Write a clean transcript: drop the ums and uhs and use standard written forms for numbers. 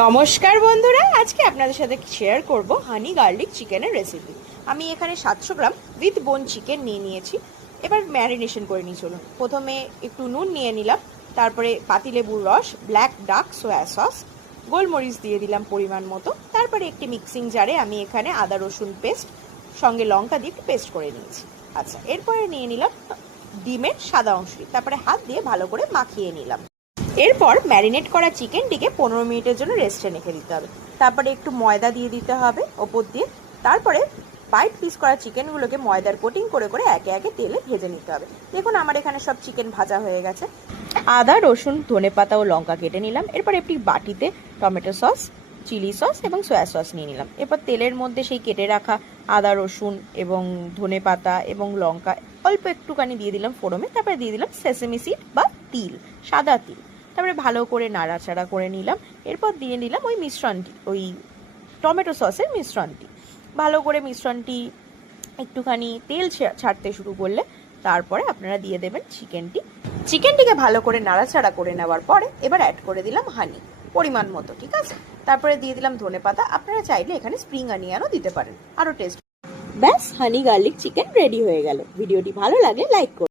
নমস্কার বন্ধুরা, আজকে আপনাদের সাথে শেয়ার করব হানি গার্লিক চিকেনের রেসিপি। আমি এখানে 700 গ্রাম উইথ বোন চিকেন নিয়ে নিয়েছি। এবার ম্যারিনেশন করে নিই চলুন। প্রথমে একটু নুন নিয়ে নিলাম, তারপরে পাতিলেবুর রস, ব্ল্যাক ডাক সোয়া সস, গোলমরিচ দিয়ে দিলাম পরিমাণ মতো। তারপরে একটি মিক্সিং জারে আমি এখানে আদা রসুন পেস্ট সঙ্গে লঙ্কা দিয়ে একটু পেস্ট করে নিয়েছি। আচ্ছা, এরপরে নিয়ে নিলাম ডিমের সাদা অংশটি, তারপরে হাত দিয়ে ভালো করে মাখিয়ে নিলাম। এরপর ম্যারিনেট করা চিকেনটিকে 15 মিনিটের জন্য রেস্টে রেখে দিতে হবে। তারপরে একটু ময়দা দিয়ে দিতে হবে ওপর দিয়ে। তারপরে বাইট পিস করা চিকেনগুলোকে ময়দার কোটিং করে করে একে একে তেলে ভেজে নিতে হবে। দেখুন আমার এখানে সব চিকেন ভাজা হয়ে গেছে। আদা রসুন ধনেপাতা ও লঙ্কা কেটে নিলাম। এরপর একটি বাটিতে টমেটো সস, চিলি সস এবং সয়া সস নিয়ে নিলাম। এরপর তেলের মধ্যে সেই কেটে রাখা আদা রসুন এবং ধনেপাতা এবং লঙ্কা অল্প একটুখানি দিয়ে দিলাম ফোড়নে। তারপরে দিয়ে দিলাম সেসেমি সিড বা তিল, সাদা তিল। তারপরে ভালো করে নাড়াচাড়া করে নিলাম। এরপর দিয়ে নিলাম ওই মিশ্রণটি, ওই টমেটো সসের মিশ্রণটি। ভালো করে মিশ্রণটি একটুখানি তেল ছাড়তে শুরু করলে তারপরে আপনারা দিয়ে দেবেন চিকেনটিকে ভালো করে নাড়াচাড়া করে নেওয়ার পরে এবার অ্যাড করে দিলাম হানি পরিমাণ মতো, ঠিক আছে। তারপরে দিয়ে দিলাম ধনেপাতা। আপনারা চাইলে এখানে স্প্রিং অনিয়নও দিতে পারেন, আরও টেস্ট। ব্যাস, হানি গার্লিক চিকেন রেডি হয়ে গেল। ভিডিওটি ভালো লাগলে লাইক করুন।